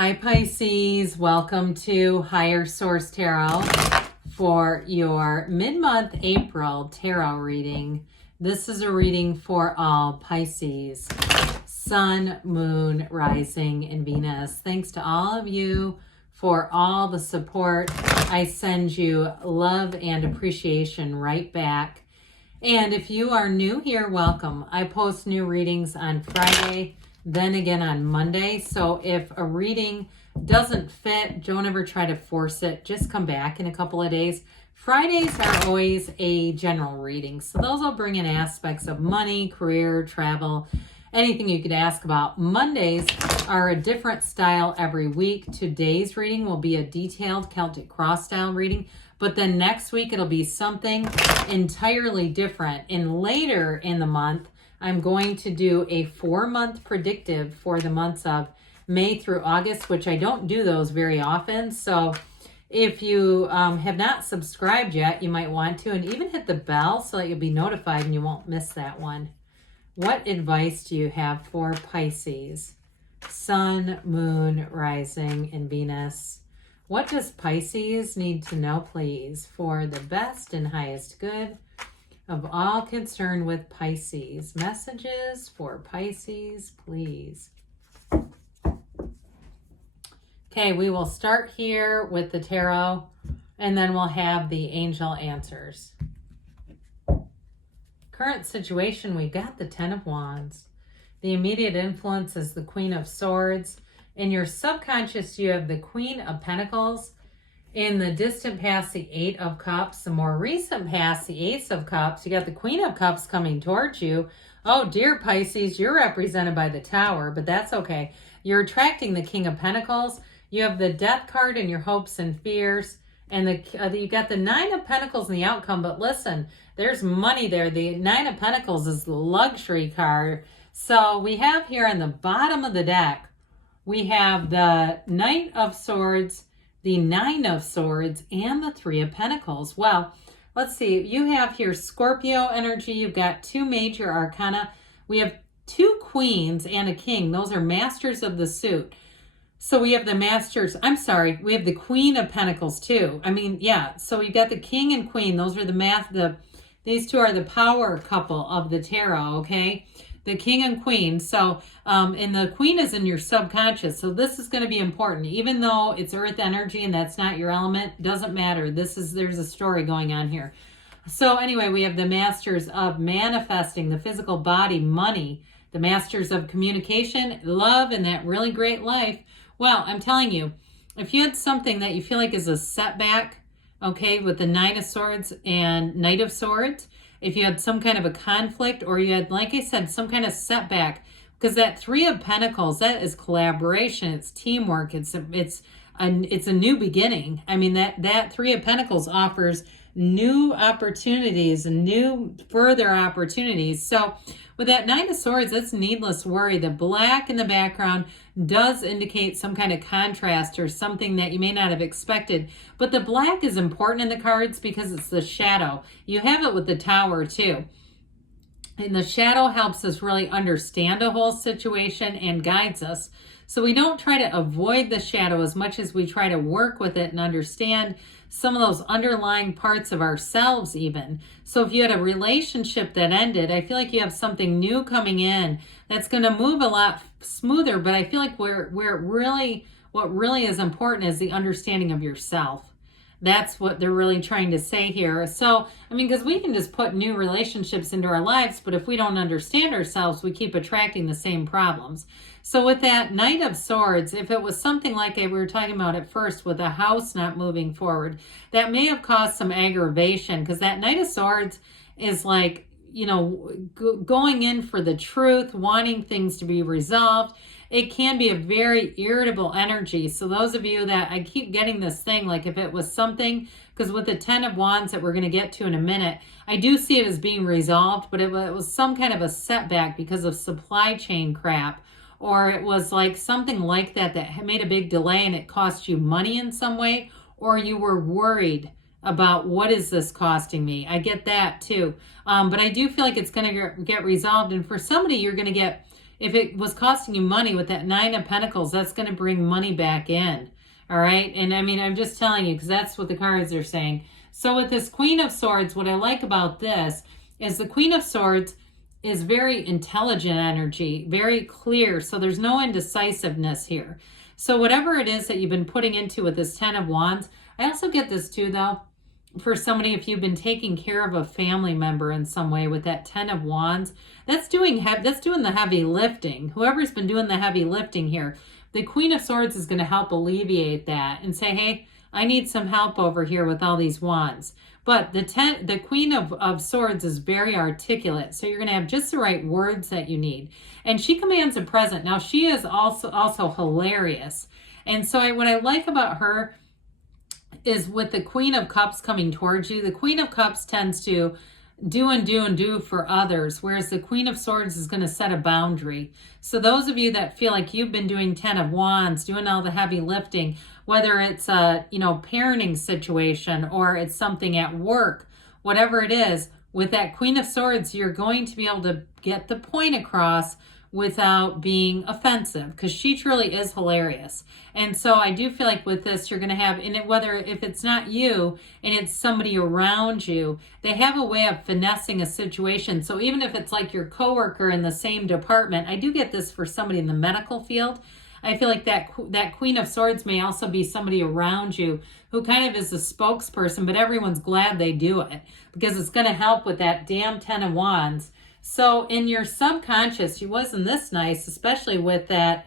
Hi Pisces, welcome to Higher Source Tarot for your mid-month April tarot reading. This is a reading for all Pisces, Sun, Moon, Rising, and Venus. Thanks to all of you for all the support. I send you love and appreciation right back. And if you are new here, welcome. I post new readings on Friday, then again on Monday. So if a reading doesn't fit, don't ever try to force it. Just come back in a couple of days. Fridays are always a general reading. So those will bring in aspects of money, career, travel, anything you could ask about. Mondays are a different style every week. Today's reading will be a detailed Celtic cross style reading. But then next week, it'll be something entirely different. And later in the month, I'm going to do a 4-month predictive for the months of May through August, which I don't do those very often. So if you have not subscribed yet, you might want to, and even hit the bell so that you'll be notified and you won't miss that one. What advice do you have for Pisces? Sun, Moon, Rising, and Venus. What does Pisces need to know, please, for the best and highest good of all concerned with Pisces? Messages for Pisces, please. Okay, we will start here with the tarot, and then we'll have the angel answers. Current situation, we got the Ten of Wands. The immediate influence is the Queen of Swords. In your subconscious, you have the Queen of Pentacles. In the distant past, the Eight of Cups. The more recent past, the Ace of Cups. You got the Queen of Cups coming towards you. Oh, dear Pisces, you're represented by the Tower, but that's okay. You're attracting the King of Pentacles. You have the Death card in your hopes and fears. And you got the Nine of Pentacles in the outcome. But listen, there's money there. The Nine of Pentacles is the luxury card. So we have here on the bottom of the deck, we have the Knight of Swords, the Nine of Swords, and the Three of Pentacles. Well, let's see. You have here Scorpio energy. You've got two major arcana. We have two queens and a king. Those are masters of the suit. So we have the masters. I'm sorry. We have the Queen of Pentacles too. I mean, yeah. So you got the king and queen. Those are these two are the power couple of the tarot, okay? The king and queen. So, and the queen is in your subconscious. So this is going to be important. Even though it's earth energy and that's not your element, doesn't matter. There's a story going on here. So anyway, we have the masters of manifesting, the physical body, money, the masters of communication, love, and that really great life. Well, I'm telling you, if you had something that you feel like is a setback, okay, with the Nine of Swords and Knight of Swords, if you had some kind of a conflict, or you had, like I said, some kind of setback, because that Three of Pentacles, that is collaboration, it's teamwork, it's a new beginning. I mean, that Three of Pentacles offers new opportunities and new further opportunities. So with that Nine of Swords, that's needless worry. The black in the background does indicate some kind of contrast or something that you may not have expected. But the black is important in the cards because it's the shadow. You have it with the Tower too. And the shadow helps us really understand a whole situation and guides us. So we don't try to avoid the shadow as much as we try to work with it and understand some of those underlying parts of ourselves even. So if you had a relationship that ended, I feel like you have something new coming in that's going to move a lot smoother. But I feel like what really is important is the understanding of yourself. That's what they're really trying to say here. So, I mean, because we can just put new relationships into our lives, but if we don't understand ourselves, we keep attracting the same problems. So with that Knight of Swords, if it was something like we were talking about at first with a house not moving forward, that may have caused some aggravation, because that Knight of Swords is like, you know, going in for the truth, wanting things to be resolved. It can be a very irritable energy. So those of you that, I keep getting this thing, like if it was something, because with the Ten of Wands that we're going to get to in a minute, I do see it as being resolved, but it was some kind of a setback because of supply chain crap, or it was like something like that made a big delay and it cost you money in some way, or you were worried about what is this costing me. I get that too. But I do feel like it's going to get resolved. And for somebody, you're going to get if it was costing you money with that Nine of Pentacles, that's going to bring money back in. All right. And I mean, I'm just telling you, because that's what the cards are saying. So with this Queen of Swords, what I like about this is the Queen of Swords is very intelligent energy, very clear. So there's no indecisiveness here. So whatever it is that you've been putting into with this Ten of Wands, I also get this too, though, for somebody, if you've been taking care of a family member in some way with that Ten of Wands, that's doing the heavy lifting. Whoever's been doing the heavy lifting here, the Queen of Swords is going to help alleviate that and say, hey, I need some help over here with all these wands. But the Queen of Swords is very articulate, so you're going to have just the right words that you need. And she commands a present. Now, she is also hilarious. And so what I like about her is with the Queen of Cups coming towards you, the Queen of Cups tends to do for others, whereas the Queen of Swords is going to set a boundary. So those of you that feel like you've been doing Ten of Wands, doing all the heavy lifting, whether it's a parenting situation or it's something at work, whatever it is, with that Queen of Swords, you're going to be able to get the point across without being offensive, because she truly is hilarious. And so I do feel like with this, you're going to have, whether if it's not you and it's somebody around you, they have a way of finessing a situation. So even if it's like your coworker in the same department, I do get this for somebody in the medical field. I feel like that Queen of Swords may also be somebody around you who kind of is a spokesperson, but everyone's glad they do it because it's going to help with that damn Ten of Wands. So in your subconscious, she wasn't this nice, especially with that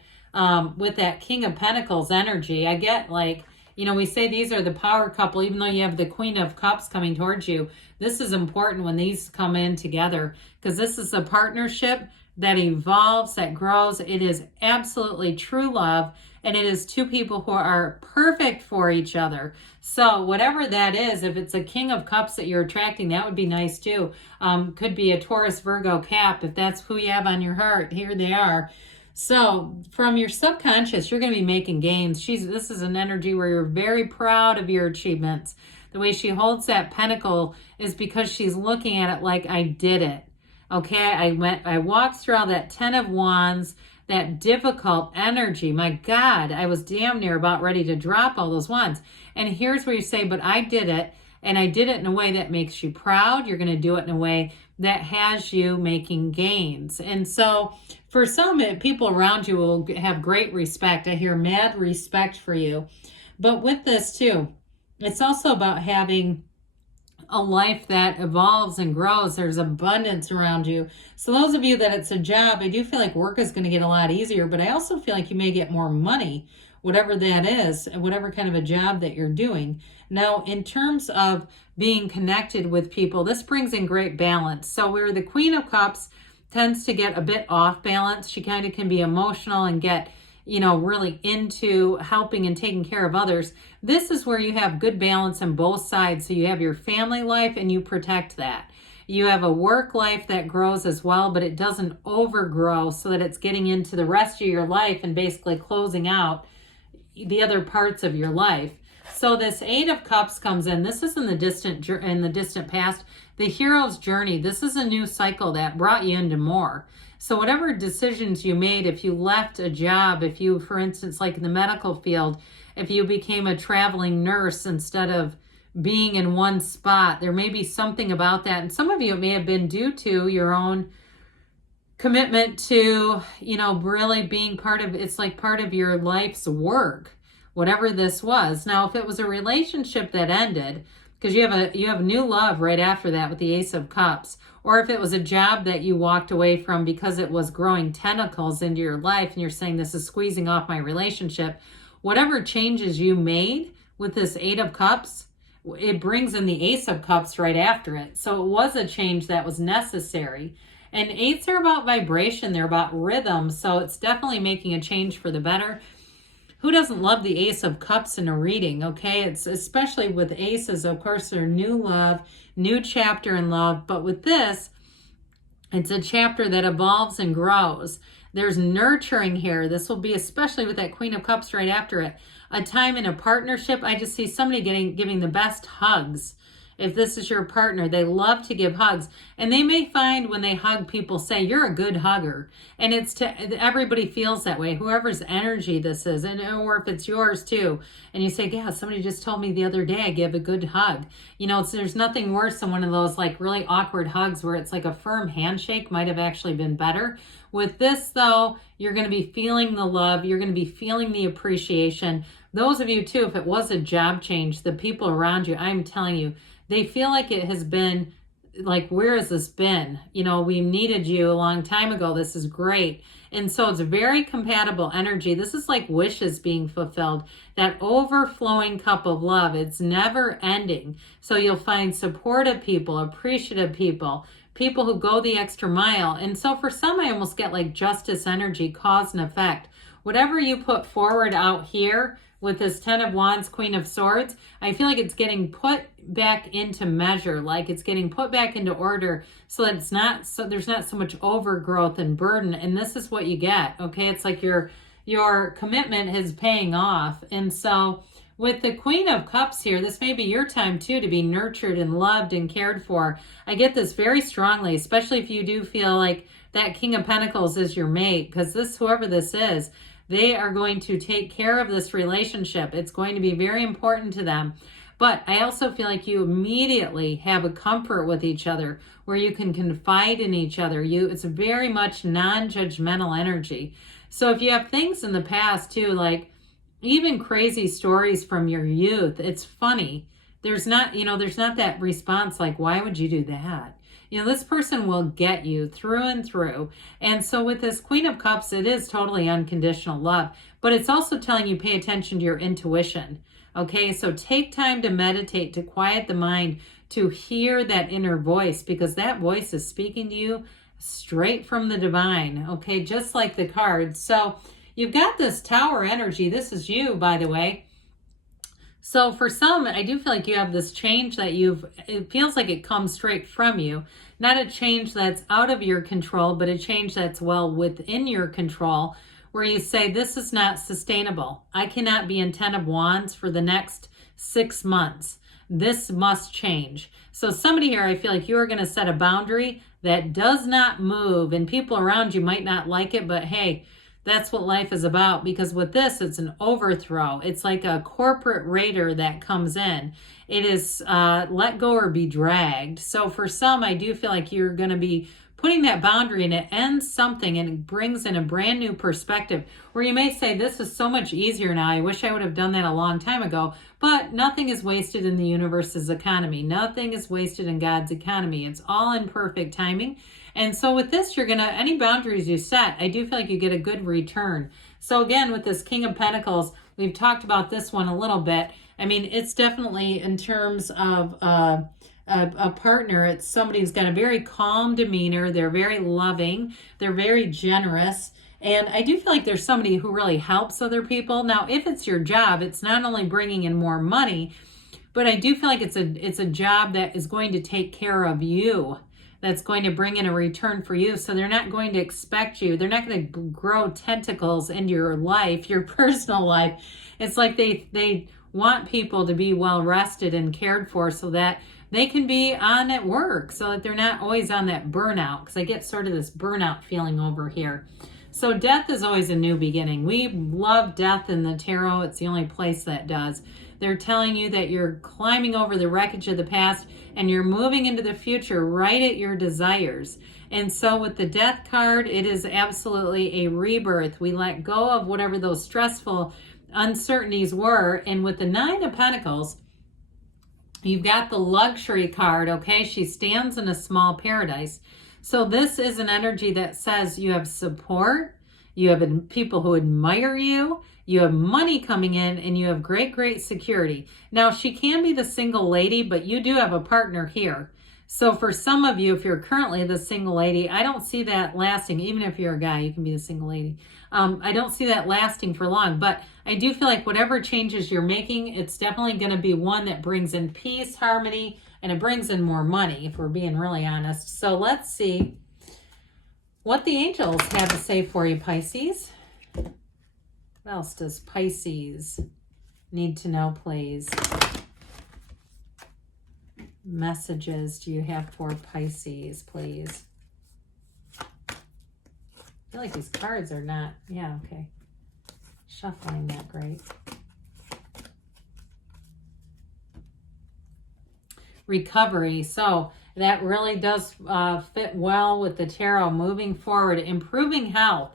King of Pentacles energy. I get we say these are the power couple, even though you have the Queen of Cups coming towards you. This is important when these come in together, because this is a partnership that evolves, that grows. It is absolutely true love, and it is two people who are perfect for each other. So whatever that is, if it's a King of Cups that you're attracting, that would be nice too. Could be a Taurus, Virgo, Cap, if that's who you have on your heart. Here they are. So from your subconscious, you're going to be making gains. This is an energy where you're very proud of your achievements. The way she holds that pentacle is because she's looking at it like, I did it. Okay, I walked through all that Ten of Wands, that difficult energy. My God, I was damn near about ready to drop all those wands. And here's where you say, but I did it, and I did it in a way that makes you proud. You're going to do it in a way that has you making gains. And so for some people around you will have great respect. I hear mad respect for you. But with this too, it's also about having a life that evolves and grows. There's abundance around you. So those of you that it's a job, I do feel like work is going to get a lot easier, but I also feel like you may get more money, whatever that is, whatever kind of a job that you're doing. Now, in terms of being connected with people, this brings in great balance. So where the Queen of Cups tends to get a bit off balance, she kind of can be emotional and get really into helping and taking care of others. This is where you have good balance on both sides. So you have your family life and you protect that. You have a work life that grows as well, but it doesn't overgrow so that it's getting into the rest of your life and basically closing out the other parts of your life. So this Eight of Cups comes in. This is in the distant past. The hero's journey. This is a new cycle that brought you into more. So whatever decisions you made, if you left a job, if you, for instance, like in the medical field, if you became a traveling nurse instead of being in one spot, there may be something about that. And some of you, it may have been due to your own commitment to, really being part of your life's work, whatever this was. Now, if it was a relationship that ended, because you have new love right after that with the Ace of Cups, or if it was a job that you walked away from because it was growing tentacles into your life and you're saying this is squeezing off my relationship, whatever changes you made with this Eight of Cups, it brings in the Ace of Cups right after it. So it was a change that was necessary. And eights are about vibration. They're about rhythm. So it's definitely making a change for the better. Who doesn't love the Ace of Cups in a reading, okay? It's especially with aces, of course, they're new love, new chapter in love. But with this, it's a chapter that evolves and grows. There's nurturing here. This will be, especially with that Queen of Cups right after it, a time in a partnership. I just see somebody giving the best hugs If this is your partner, they love to give hugs. And they may find when they hug, people say, you're a good hugger. And it's everybody feels that way, whoever's energy this is, and or if it's yours too. And you say, yeah, somebody just told me the other day I give a good hug. You know, there's nothing worse than one of those like really awkward hugs where it's like a firm handshake might have actually been better. With this though, you're going to be feeling the love. You're going to be feeling the appreciation. Those of you too, if it was a job change, the people around you, I'm telling you, they feel like it has been like, where has this been? You know, we needed you a long time ago. This is great. And so it's very compatible energy. This is like wishes being fulfilled, that overflowing cup of love. It's never ending. So you'll find supportive people, appreciative people, people who go the extra mile. And so for some, I almost get like justice energy, cause and effect. Whatever you put forward out here with this 10 of Wands, Queen of Swords, I feel like it's getting put back into measure, like it's getting put back into order so that it's not, so there's not so much overgrowth and burden. And this is what you get, okay? It's like your commitment is paying off. And so with the Queen of Cups here, this may be your time too to be nurtured and loved and cared for. I get this very strongly, especially if you do feel like that King of Pentacles is your mate, because this, whoever this is, they are going to take care of this relationship. It's going to be very important to them. But I also feel like you immediately have a comfort with each other where you can confide in each other. It's very much non-judgmental energy. So if you have things in the past too, like even crazy stories from your youth, it's funny. There's not that response like, why would you do that? You know, this person will get you through and through. And so with this Queen of Cups, it is totally unconditional love, but it's also telling you pay attention to your intuition. Okay, so take time to meditate, to quiet the mind, to hear that inner voice, because that voice is speaking to you straight from the divine. Okay, just like the cards. So you've got this Tower energy. This is you, by the way. So for some, I do feel like you have this change that it feels like it comes straight from you. Not a change that's out of your control, but a change that's well within your control, where you say, this is not sustainable. I cannot be in 10 of Wands for the next 6 months. This must change. So somebody here, I feel like you are going to set a boundary that does not move, and people around you might not like it, but hey, that's what life is about, because with this, it's an overthrow. It's like a corporate raider that comes in. It is let go or be dragged. So for some, I do feel like you're going to be putting that boundary, and it ends something and it brings in a brand new perspective where you may say, this is so much easier now. I wish I would have done that a long time ago. But nothing is wasted in the universe's economy. Nothing is wasted in God's economy. It's all in perfect timing. And so with this, any boundaries you set, I do feel like you get a good return. So again, with this King of Pentacles, we've talked about this one a little bit. I mean, it's definitely in terms of a partner, it's somebody who's got a very calm demeanor. They're very loving. They're very generous. And I do feel like there's somebody who really helps other people. Now, if it's your job, it's not only bringing in more money, but I do feel like it's a job that is going to take care of you. That's going to bring in a return for you. So they're not going to expect you. They're not going to grow tentacles into your life, your personal life. It's like they want people to be well rested and cared for so that they can be on at work, so that they're not always on that burnout, because I get sort of this burnout feeling over here. So death is always a new beginning. We love death in the tarot. It's the only place that does. They're telling you that you're climbing over the wreckage of the past and you're moving into the future right at your desires. And so with the Death card, it is absolutely a rebirth. We let go of whatever those stressful uncertainties were. And with the Nine of Pentacles, you've got the Luxury card, okay? She stands in a small paradise. So this is an energy that says you have support, you have people who admire you, you have money coming in, and you have great, great security. Now, she can be the single lady, but you do have a partner here. So for some of you, if you're currently the single lady, I don't see that lasting. Even if you're a guy, you can be the single lady. I don't see that lasting for long, but I do feel like whatever changes you're making, it's definitely going to be one that brings in peace, harmony, and it brings in more money, if we're being really honest. So let's see what the angels have to say for you, Pisces. What else does Pisces need to know, please? messages do you have for Pisces, please? I feel like these cards are not, yeah, okay. Shuffling, not great. Recovery. So that really does fit well with the tarot. Moving forward, improving health.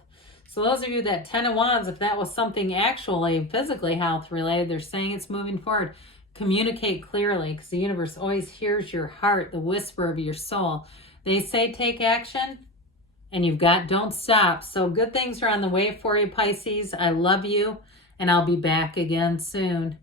So those of you that 10 of Wands, if that was something actually physically health related, they're saying it's moving forward. Communicate clearly, because the universe always hears your heart, the whisper of your soul. They say take action, and you've got don't stop. So good things are on the way for you, Pisces. I love you, and I'll be back again soon.